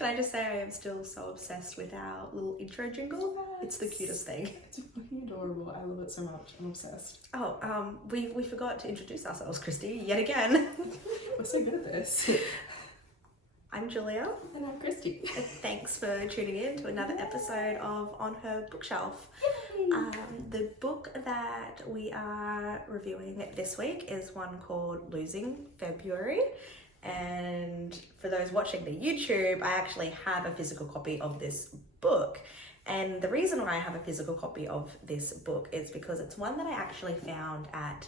Can I just say I am still so obsessed with our little intro jingle? Yes. It's the cutest thing. It's fucking adorable. I love it so much. I'm obsessed. Oh, we forgot to introduce ourselves, Christy, yet again. We're so good at this. I'm Julia. And I'm Christy. And thanks for tuning in to another episode of On Her Bookshelf. The book that we are reviewing this week is one called Losing February. And for those watching the YouTube, I actually have a physical copy of this book. And the reason why I have a physical copy of this book is because it's one that I actually found at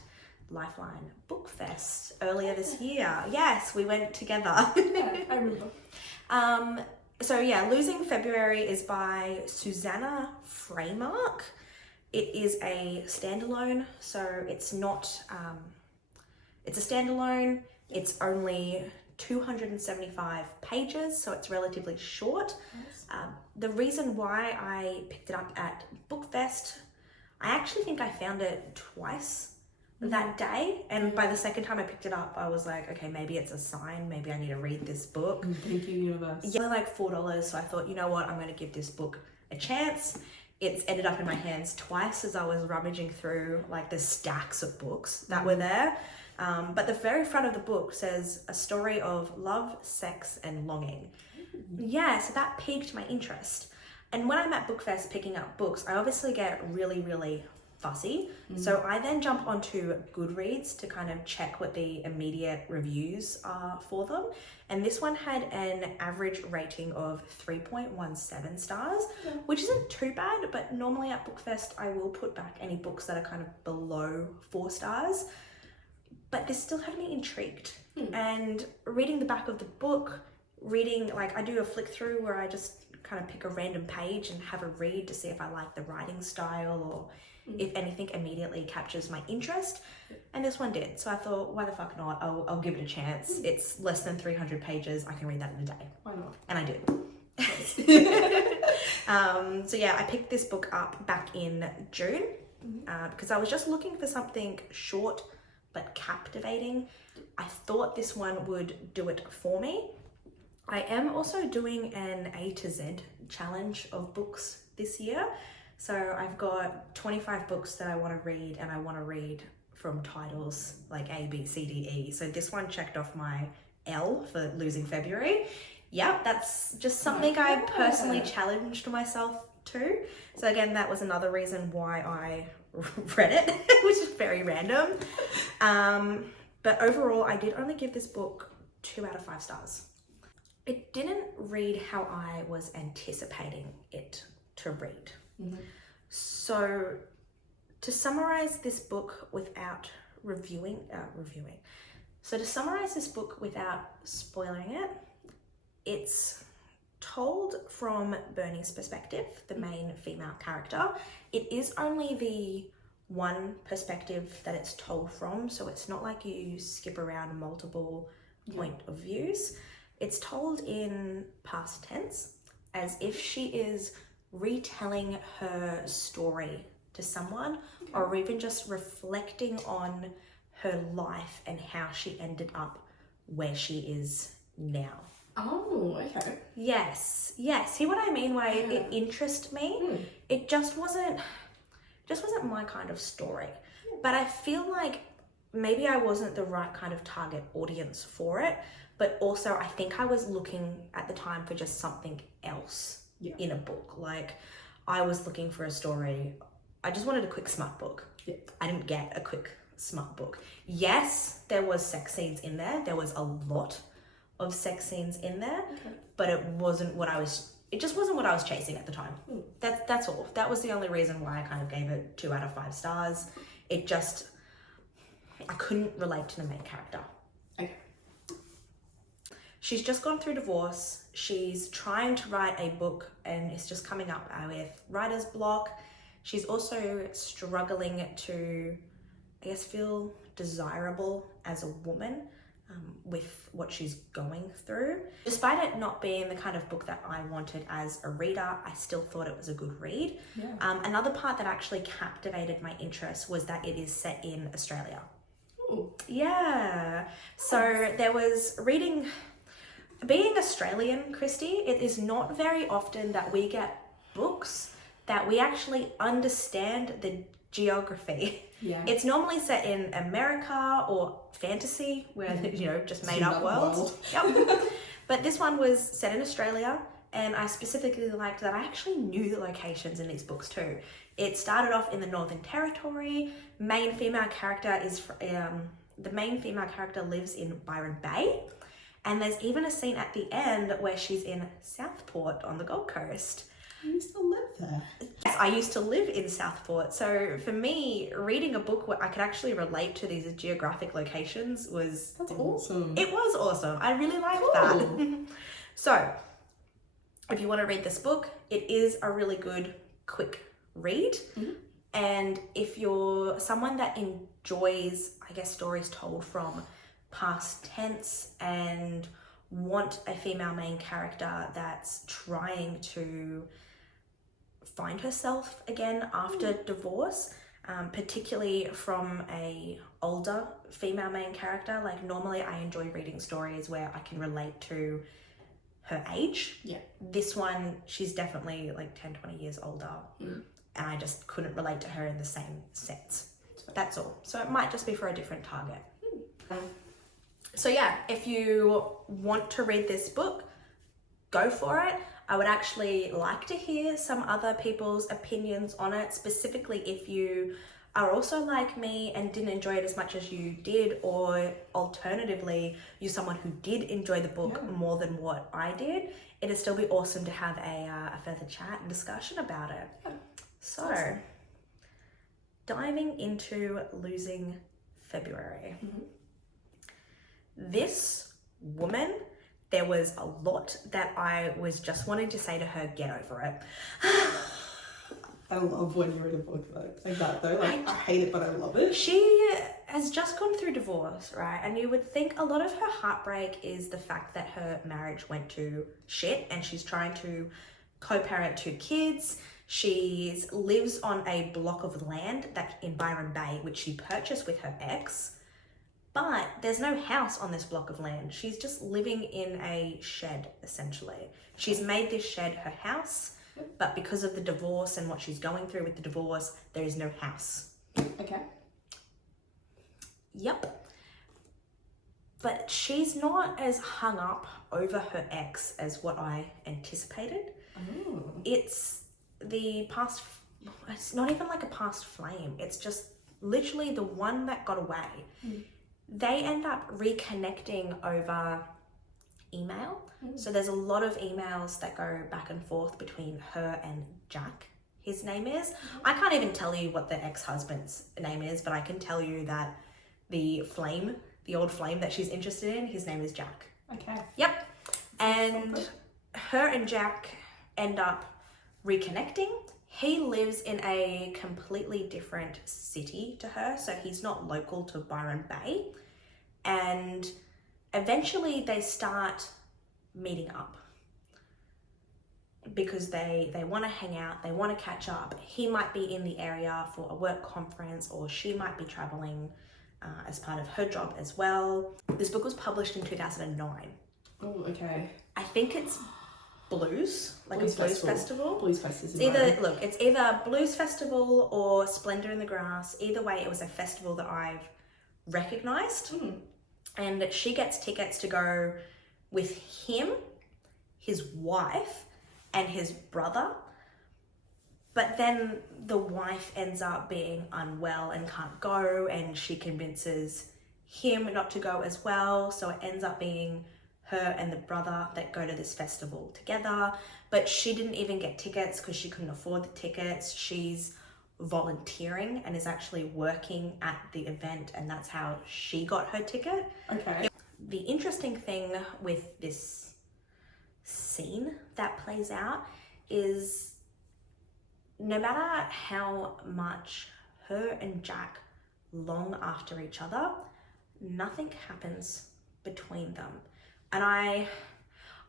Lifeline Book Fest earlier this year. Yes, we went together. Yeah, I remember. So yeah, Losing February is by Susanna Freymark. It is a standalone, so it's not, it's a standalone. It's only 275 pages, so it's relatively short. Nice. The reason why I picked it up at Bookfest, I actually think I found it twice that day, and by the second time I picked it up, I was like, okay, maybe it's a sign, maybe I need to read this book. Thank you, universe. Yeah, like $4, so I thought, you know what, I'm going to give this book a chance. It's ended up in my hands twice as I was rummaging through like the stacks of books that were there. But the very front of the book says a story of love, sex, and longing. Yeah, so that piqued my interest. And when I'm at Bookfest picking up books, I obviously get really fussy. So I then jump onto Goodreads to kind of check what the immediate reviews are for them. And this one had an average rating of 3.17 stars, which isn't too bad, but normally at Bookfest, I will put back any books that are kind of below 4 stars. But this still had me intrigued. And reading the back of the book, like I do a flick through where I just kind of pick a random page and have a read to see if I like the writing style or if anything immediately captures my interest. And this one did. So I thought, why the fuck not? I'll give it a chance. It's less than 300 pages. I can read that in a day. Why not? And I did. So yeah, I picked this book up back in June because I was just looking for something short but captivating. I thought this one would do it for me. I am also doing an A to Z challenge of books this year. So I've got 25 books that I want to read, and I want to read from titles like A, B, C, D, E. So this one checked off my L for Losing February. Yep, that's just something I personally challenged myself to. So again, that was another reason why I read it, which is very random. But overall, I did only give this book 2 out of 5 stars. It didn't read how I was anticipating it to read. So to summarize this book without So to summarize this book without spoiling it, it's told from Bernie's perspective, the main female character. It is only the one perspective that it's told from, so it's not like you skip around multiple point of views. It's told in past tense, as if she is retelling her story to someone, or even just reflecting on her life and how she ended up where she is now. Oh, okay. Yes. See what I mean? Why it interested me. It just wasn't my kind of story. But I feel like maybe I wasn't the right kind of target audience for it. But also I think I was looking at the time for just something else in a book. Like I was looking for a story. I just wanted a quick smut book. I didn't get a quick smut book. Yes, there was sex scenes in there. There was a lot of sex scenes in there, but it just wasn't what I was chasing at the time. That's all. That was the only reason why I kind of gave it 2 out of 5 stars. I couldn't relate to the main character. Okay. She's just gone through divorce. She's trying to write a book and it's just coming up with writer's block. She's also struggling to, I guess, feel desirable as a woman with what she's going through. Despite it not being the kind of book that I wanted as a reader, I still thought it was a good read. Another part that actually captivated my interest was that it is set in Australia. Ooh. Yeah. So there was reading being Australian, Christy, it is not very often that we get books that we actually understand the geography. Yeah. It's normally set in America or fantasy, where just made up worlds. Yep. But this one was set in Australia, and I specifically liked that I actually knew the locations in these books too. It started off in the Northern Territory. The main female character lives in Byron Bay, and there's even a scene at the end where she's in Southport on the Gold Coast. You used to live there. Yes, I used to live in Southport, so for me, reading a book where I could actually relate to these geographic locations was... That's awesome. It was awesome. I really liked Cool. that. So, if you want to read this book, it is a really good, quick read. Mm-hmm. And if you're someone that enjoys, I guess, stories told from past tense and want a female main character that's trying to find herself again after divorce, particularly from a older female main character. Like, normally I enjoy reading stories where I can relate to her age. Yeah. This one, she's definitely like 10, 20 years older. And I just couldn't relate to her in the same sense. That's all. So it might just be for a different target. So yeah, if you want to read this book, go for it. I would actually like to hear some other people's opinions on it, specifically if you are also like me and didn't enjoy it as much as you did, or alternatively, you're someone who did enjoy the book more than what I did. It'd still be awesome to have a further chat and discussion about it. Yeah. So, awesome. Diving into Losing February. This woman, there was a lot that I was just wanting to say to her, get over it. I love when you read a book like that though. Like, I hate it, but I love it. She has just gone through divorce, right? And you would think a lot of her heartbreak is the fact that her marriage went to shit and she's trying to co-parent 2 kids. She lives on a block of land that in Byron Bay, which she purchased with her ex. But there's no house on this block of land. She's just living in a shed, essentially. She's made this shed her house, but because of the divorce and what she's going through with the divorce, there is no house. Okay. Yep. But she's not as hung up over her ex as what I anticipated. Oh. It's not even like a past flame. It's just literally the one that got away. They end up reconnecting over email. So there's a lot of emails that go back and forth between her and Jack, his name is. I can't even tell you what the ex-husband's name is, but I can tell you that the old flame that she's interested in, his name is Jack. Okay. Yep. And her and Jack end up reconnecting. He lives in a completely different city to her, so he's not local to Byron Bay. And eventually they start meeting up because they want to hang out, they want to catch up. He might be in the area for a work conference, or she might be traveling as part of her job as well. This book was published in 2009. Oh, okay. I think it's blues, like a blues festival. Blues festival. It's either Blues Festival or Splendor in the Grass. Either way, it was a festival that I've recognized. And she gets tickets to go with him, his wife, and his brother. But then the wife ends up being unwell and can't go, and she convinces him not to go as well. So it ends up being her and the brother that go to this festival together. But she didn't even get tickets because she couldn't afford the tickets. She's volunteering and is actually working at the event, and that's how she got her ticket. Okay. The interesting thing with this scene that plays out is no matter how much her and Jack long after each other, nothing happens between them. And I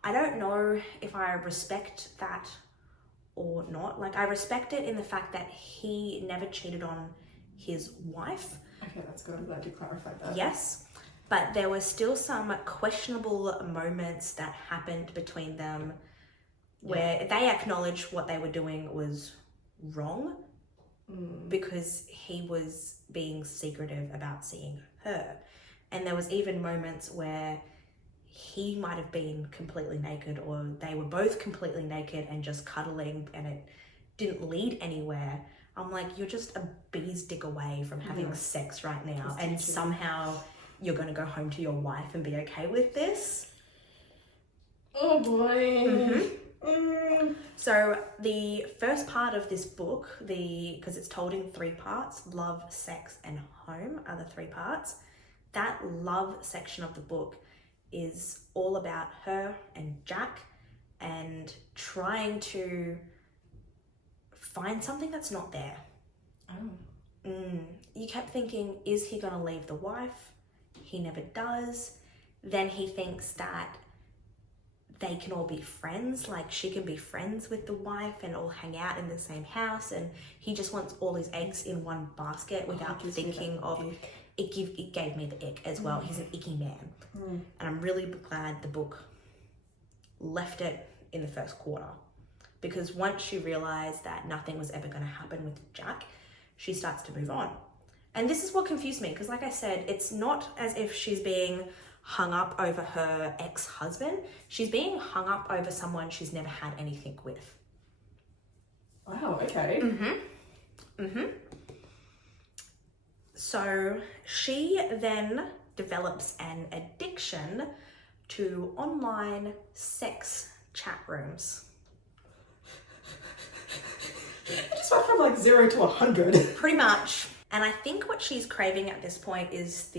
don't know if I respect that or not. Like, I respect it in the fact that he never cheated on his wife. Okay, that's good. I'm glad you clarified that. Yes. but there were still some questionable moments that happened between them where they acknowledged what they were doing was wrong because he was being secretive about seeing her. And there was even moments where he might have been completely naked, or they were both completely naked and just cuddling, and it didn't lead anywhere. I'm like, you're just a bee's dick away from having sex right now, and somehow you're going to go home to your wife and be okay with this? Oh boy. So the first part of this book, because it's told in 3 parts, love, sex, and home are the 3 parts. That love section of the book is all about her and Jack and trying to find something that's not there. You kept thinking, is he going to leave the wife? He never does. Then he thinks that they can all be friends, like she can be friends with the wife and all hang out in the same house, and he just wants all his eggs in one basket without thinking of it gave me the ick as well. He's an icky man. And I'm really glad the book left it in the first quarter, because once she realized that nothing was ever going to happen with Jack, she starts to move on. And this is what confused me, because like I said, it's not as if she's being hung up over her ex-husband. She's being hung up over someone she's never had anything with. Wow, okay. So she then develops an addiction to online sex chat rooms. It just went from like 0 to 100. Pretty much. And I think what she's craving at this point is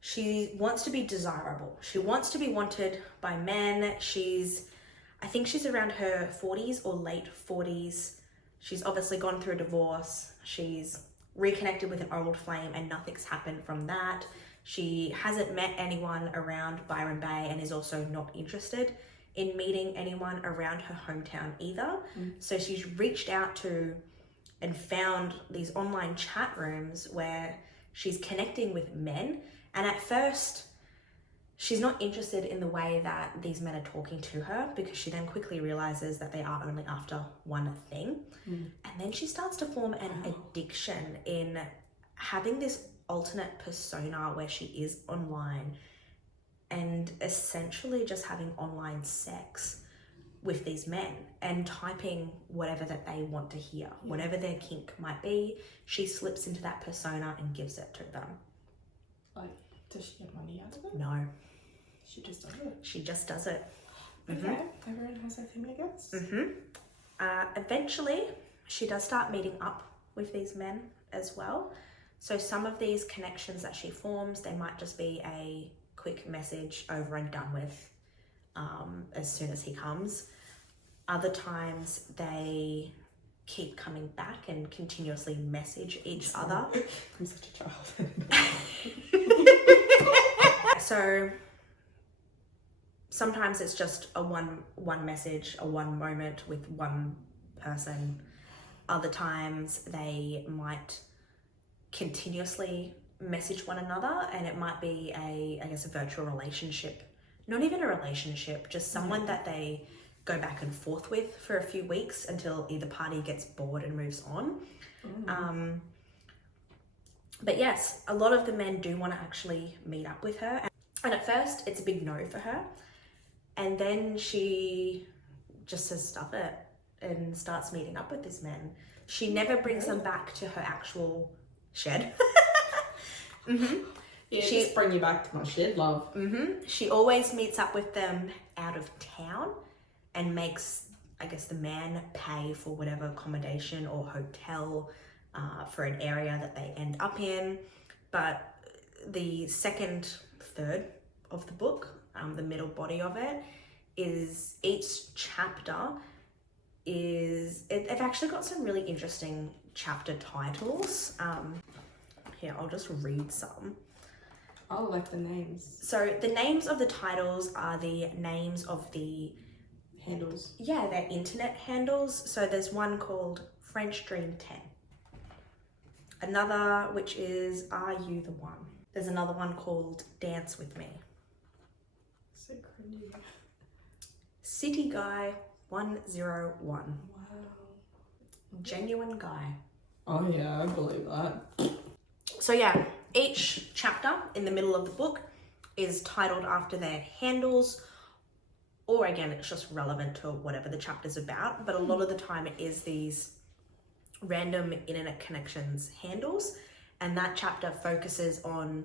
she wants to be desirable. She wants to be wanted by men. I think she's around her 40s or late 40s. She's obviously gone through a divorce. She's reconnected with an old flame and nothing's happened from that. She hasn't met anyone around Byron Bay and is also not interested in meeting anyone around her hometown either. So she's reached out to and found these online chat rooms where she's connecting with men. And at first, she's not interested in the way that these men are talking to her, because she then quickly realizes that they are only after one thing. And then she starts to form an addiction in having this alternate persona where she is online and essentially just having online sex with these men and typing whatever that they want to hear, whatever their kink might be. She slips into that persona and gives it to them. Like, does she get money out of it? No. She just does it. She just does it. Okay, everyone has their thing, I guess. Eventually, she does start meeting up with these men as well. So some of these connections that she forms, they might just be a quick message over and done with as soon as he comes. Other times they keep coming back and continuously message each other. I'm such a child. So sometimes it's just a one message, a one moment with one person. Other times they might continuously message one another, and it might be a virtual relationship. Not even a relationship, just someone that they go back and forth with for a few weeks until either party gets bored and moves on. But yes, a lot of the men do want to actually meet up with her. And at first, it's a big no for her. And then she just says, stuff it, and starts meeting up with this man. She never brings them back to her actual shed. Yeah, just bring you back to my shed, love. She always meets up with them out of town and makes, I guess, the man pay for whatever accommodation or hotel for an area that they end up in. But the second third of the book, the middle body of it, is each chapter is... They've actually got some really interesting chapter titles. Here, I'll just read some. I like the names. So the names of the titles are the names of the handles. Yeah, their internet handles. So there's one called French Dream 10. Another which is Are You the One? There's another one called Dance With Me. So cringy. City Guy 101. Wow. Genuine guy. Oh yeah, I believe that. So yeah, each chapter in the middle of the book is titled after their handles, or again, it's just relevant to whatever the chapter's about. But a lot of the time it is these random internet connections handles, and that chapter focuses on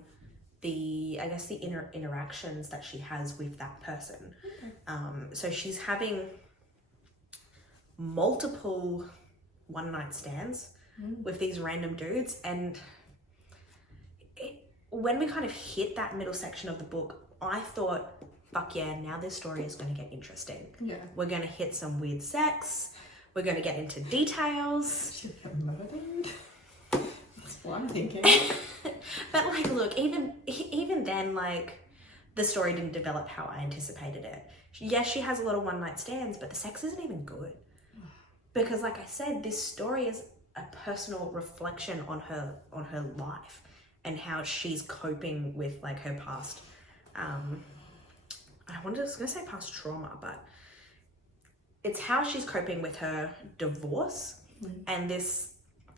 the, I guess, the interactions that she has with that person. Okay. So she's having multiple one-night stands with these random dudes, and when we kind of hit that middle section of the book, I thought, fuck yeah, now this story is going to get interesting. Yeah. We're going to hit some weird sex. We're going to get into details. She get murdered. That's what I'm thinking. But like, look, even then, like, the story didn't develop how I anticipated it. Yes, she has a lot of one-night stands, but the sex isn't even good. Because like I said, this story is a personal reflection on her life and how she's coping with like her past, I was gonna say past trauma, but it's how she's coping with her divorce, and this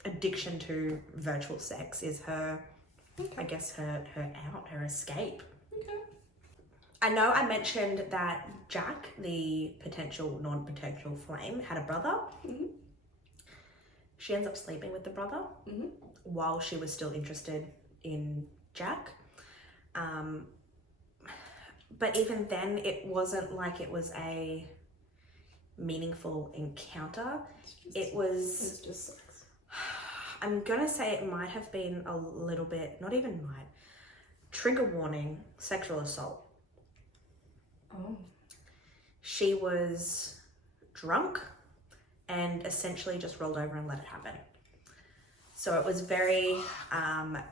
addiction to virtual sex is her, I guess, her out, her escape. Okay. I know I mentioned that Jack, the non-potential flame, had a brother. Mm-hmm. She ends up sleeping with the brother while she was still interested in Jack. But even then, it wasn't like it was a meaningful encounter. It was just sex. I'm gonna say it might have been a little bit, not even might, trigger warning, sexual assault. Oh. She was drunk and essentially just rolled over and let it happen. So it was very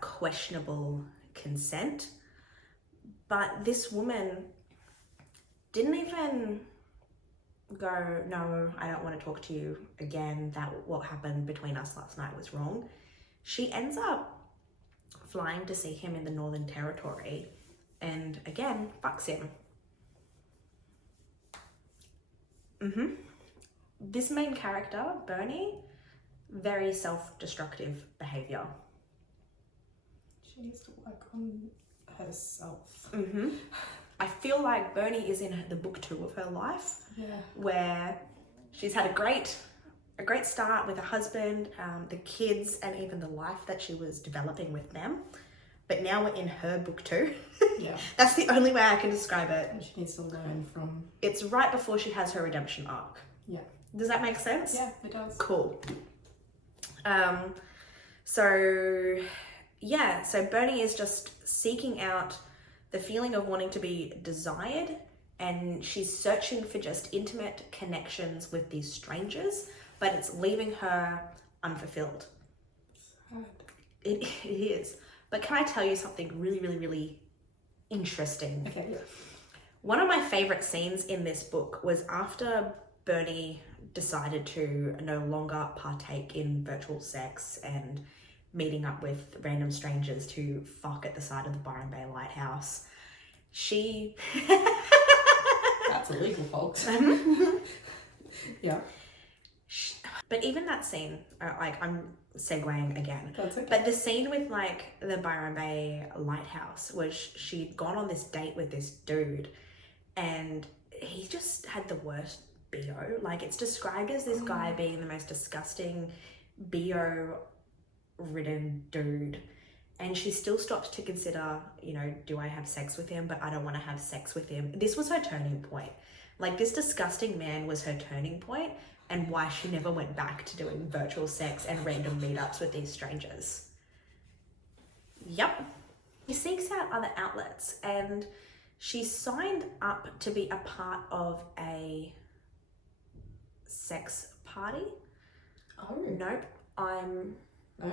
questionable consent. But this woman didn't even go, no, I don't want to talk to you again. That what happened between us last night was wrong. She ends up flying to see him in the Northern Territory and again, fucks him. This main character, Bernie, very self-destructive behavior. She needs to work on herself. I feel like Bernie is in the book 2 of her life, where she's had a great start with her husband, the kids, and even the life that she was developing with them. But now we're in her book 2. Yeah. That's the only way I can describe it. And she needs to learn from... It's right before she has her redemption arc. Yeah. Does that make sense? Yeah, it does. Cool. So Bernie is just seeking out the feeling of wanting to be desired, and she's searching for just intimate connections with these strangers, but it's leaving her unfulfilled. Sad. It is. But can I tell you something really, really, really interesting? Okay, yeah. One of my favorite scenes in this book was after Bernie decided to no longer partake in virtual sex and meeting up with random strangers to fuck at the side of the Byron Bay Lighthouse. She... That's illegal, folks. Yeah. But even that scene, like, I'm segueing again. That's okay. But the scene with like the Byron Bay Lighthouse was she'd gone on this date with this dude and he just had the worst BO. Like, it's described as this guy being the most disgusting BO ridden dude, and she still stops to consider, you know, do I have sex with him? But I don't want to have sex with him. This was her turning point. Like, this disgusting man was her turning point, and why she never went back to doing virtual sex and random meetups with these strangers. Yep. She seeks out other outlets, and she signed up to be a part of a sex party. Oh. Nope. No?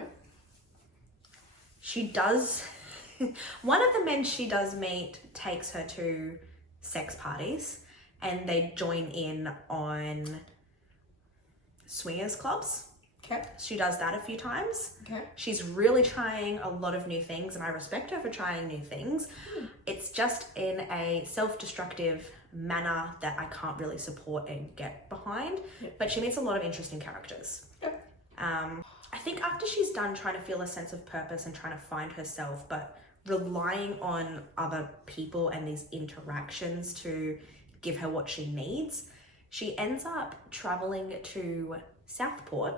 She does... One of the men she does meet takes her to sex parties, and they join in on swingers clubs. Okay. She does that a few times. Okay. She's really trying a lot of new things, and I respect her for trying new things. It's just in a self-destructive manner that I can't really support and get behind. Yep. But she meets a lot of interesting characters. Yep. I think after she's done trying to feel a sense of purpose and trying to find herself, but relying on other people and these interactions to give her what she needs, she ends up traveling to Southport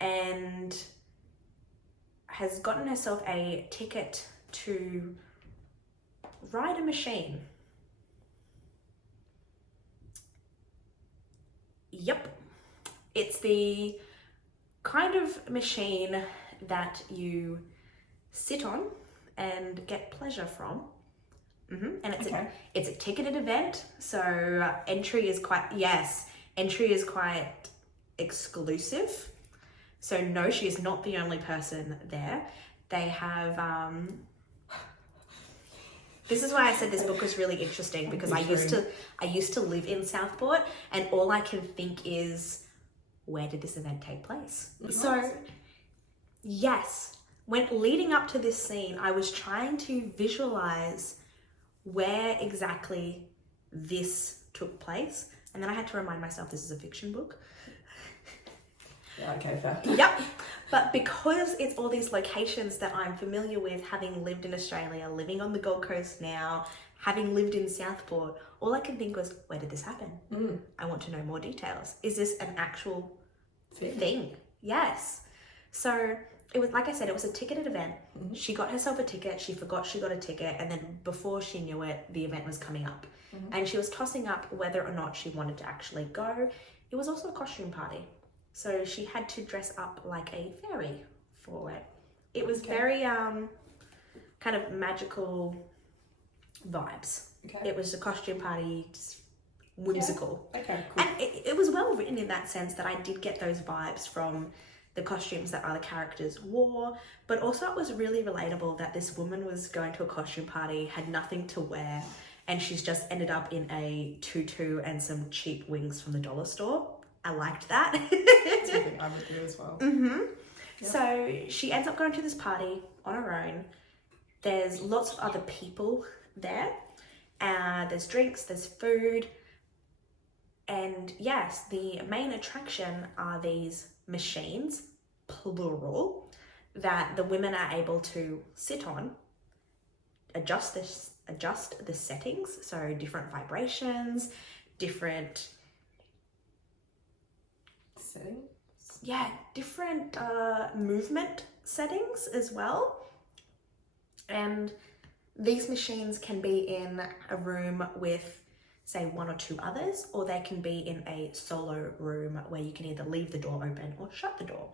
and has gotten herself a ticket to ride a machine. Yep. It's the kind of machine that you sit on and get pleasure from. And it's a ticketed event, so entry is quite exclusive. So no, she is not the only person there. They have this is why I said this book was really interesting, because I used to live in Southport, and all I can think is, where did this event take place? So yes, when leading up to this scene, I was trying to visualize where exactly this took place, and then I had to remind myself this is a fiction book. Yeah, okay, fair. Yep. But because it's all these locations that I'm familiar with, having lived in Australia, living on the Gold Coast now, having lived in Southport, all I could think was, where did this happen? I want to know more details. Is this an actual thing? Yes. So it was, like I said, it was a ticketed event. She got herself a ticket. She forgot she got a ticket. And then before she knew it, the event was coming up. And she was tossing up whether or not she wanted to actually go. It was also a costume party. So she had to dress up like a fairy for it. It was very kind of magical vibes. It was a costume party, just whimsical. Yeah. Okay, cool. And it was well written in that sense that I did get those vibes from the costumes that other characters wore, but also it was really relatable that this woman was going to a costume party, had nothing to wear, and she's just ended up in a tutu and some cheap wings from the dollar store. I liked that. I would do as well. Yep. So she ends up going to this party on her own. There's lots of other people there. There's drinks, there's food. And yes, the main attraction are these machines, plural, that the women are able to sit on, adjust the settings, so different vibrations, different settings. Yeah, different movement settings as well. And these machines can be in a room with, say, one or two others, or they can be in a solo room where you can either leave the door open or shut the door.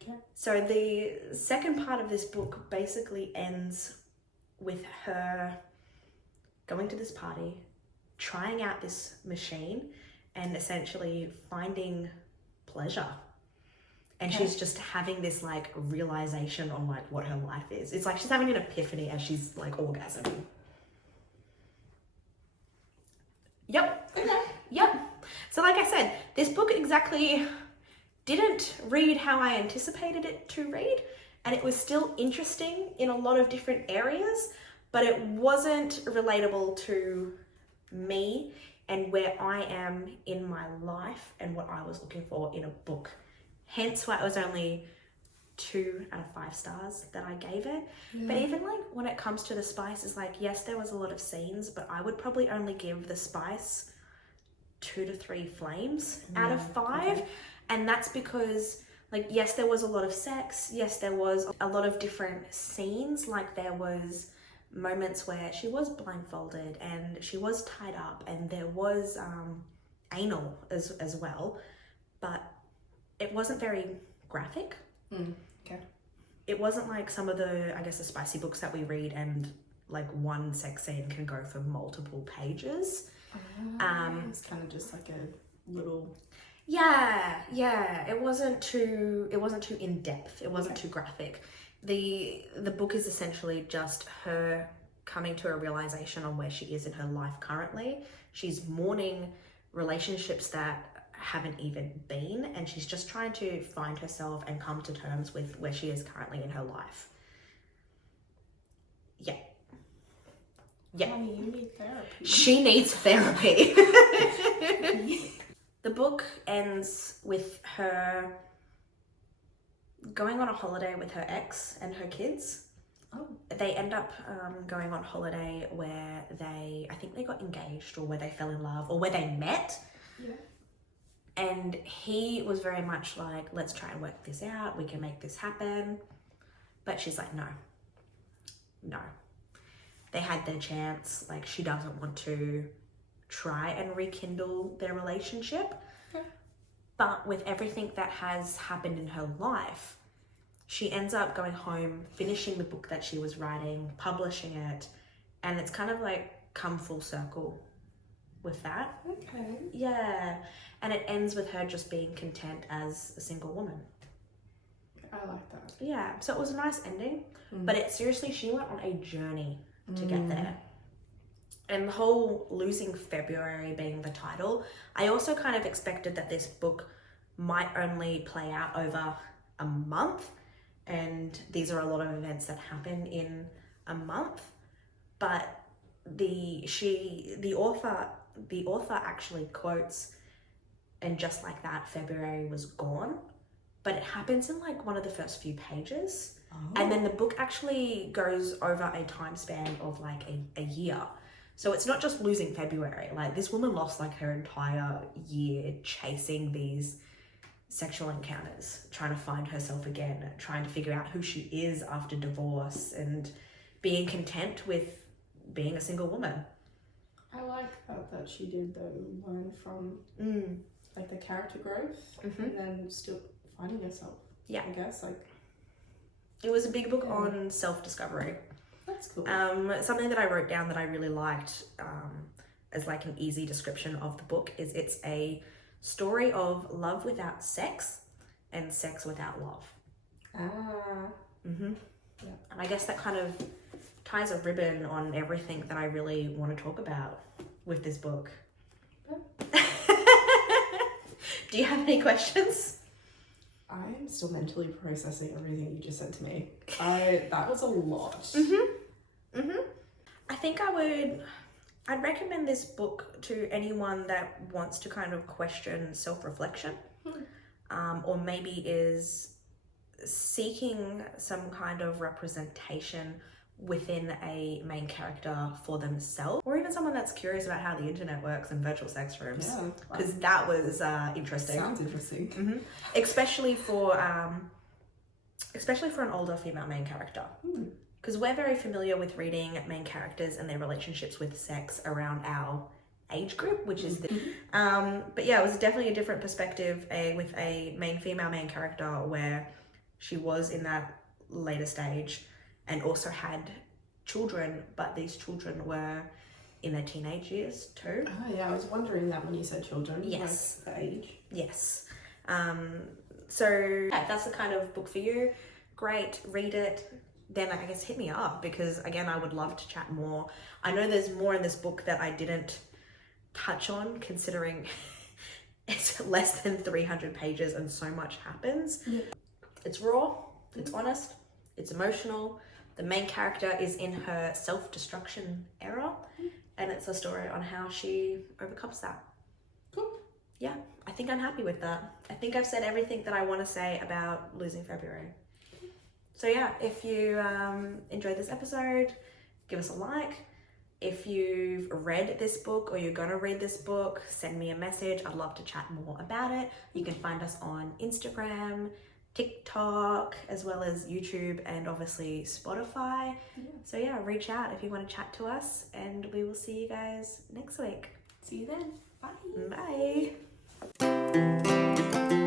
Okay. So the second part of this book basically ends with her going to this party, trying out this machine, and essentially finding pleasure. And she's just having this like realization on like what her life is. It's like she's having an epiphany as she's like orgasming. Yep. Okay. Yep. So like I said, this book exactly didn't read how I anticipated it to read, and it was still interesting in a lot of different areas, but it wasn't relatable to me and where I am in my life and what I was looking for in a book. Hence why it was only 2 out of 5 stars that I gave it. Yeah. But even like when it comes to the spice, it's like, yes, there was a lot of scenes, but I would probably only give the spice 2 to 3 flames out of 5. Okay. And that's because, like, yes, there was a lot of sex. Yes, there was a lot of different scenes. Like there was moments where she was blindfolded and she was tied up, and there was anal as well, but it wasn't very graphic. Okay. It wasn't like some of the, I guess, the spicy books that we read and like one sex scene can go for multiple pages. It's kind of just like a little... Yeah. It wasn't too in depth. It wasn't too graphic. The book is essentially just her coming to a realization on where she is in her life currently. She's mourning relationships that haven't even been, and she's just trying to find herself and come to terms with where she is currently in her life. Yeah. Honey, you need therapy. She needs therapy. The book ends with her going on a holiday with her ex and her kids. Oh. They end up going on holiday where I think they got engaged, or where they fell in love, or where they met. Yeah. And he was very much like, let's try and work this out. We can make this happen. But she's like, no. They had their chance. Like, she doesn't want to try and rekindle their relationship. Okay. But with everything that has happened in her life, she ends up going home, finishing the book that she was writing, publishing it, and it's kind of like come full circle with that. Okay. Yeah. And it ends with her just being content as a single woman. I like that. Yeah. So it was a nice ending, but she went on a journey to get there. And the whole Losing February being the title, I also kind of expected that this book might only play out over a month, and these are a lot of events that happen in a month. But the author actually quotes, and just like that, February was gone. But it happens in like one of the first few pages. Oh. And then the book actually goes over a time span of like a year. So it's not just losing February. Like, this woman lost like her entire year chasing these sexual encounters, trying to find herself again, trying to figure out who she is after divorce, and being content with being a single woman. I like that she did learn from like the character growth, and then still finding herself. Yeah. I guess like it was a big book on self-discovery. That's cool. Something that I wrote down that I really liked as like an easy description of the book is it's a story of love without sex and sex without love. Yeah. And I guess that kind of ties a ribbon on everything that I really want to talk about with this book. Do you have any questions? I'm still mentally processing everything you just said to me. That was a lot. I think I'd recommend this book to anyone that wants to kind of question self-reflection, or maybe is seeking some kind of representation within a main character for themselves, or even someone that's curious about how the internet works and virtual sex rooms, because that was interesting. Sounds interesting. Especially for an older female main character, because we're very familiar with reading main characters and their relationships with sex around our age group, which is but yeah, it was definitely a different perspective with a female main character where she was in that later stage and also had children, but these children were in their teenage years too. Oh yeah, I was wondering that when you said children. Yes. Like the age. Yes. So yeah, that's the kind of book for you. Great, read it. Then I guess hit me up, because again, I would love to chat more. I know there's more in this book that I didn't touch on, considering it's less than 300 pages and so much happens. Yeah. It's raw, it's honest, it's emotional. The main character is in her self-destruction era, and it's a story on how she overcomes that. Cool. Yeah, I think I'm happy with that. I think I've said everything that I want to say about Losing February. So yeah, if you enjoyed this episode, give us a like. If you've read this book or you're gonna read this book, send me a message. I'd love to chat more about it. You can find us on Instagram, TikTok, as well as YouTube, and obviously Spotify. So yeah, reach out if you want to chat to us, and we will see you guys next week. See you then. Bye. Bye.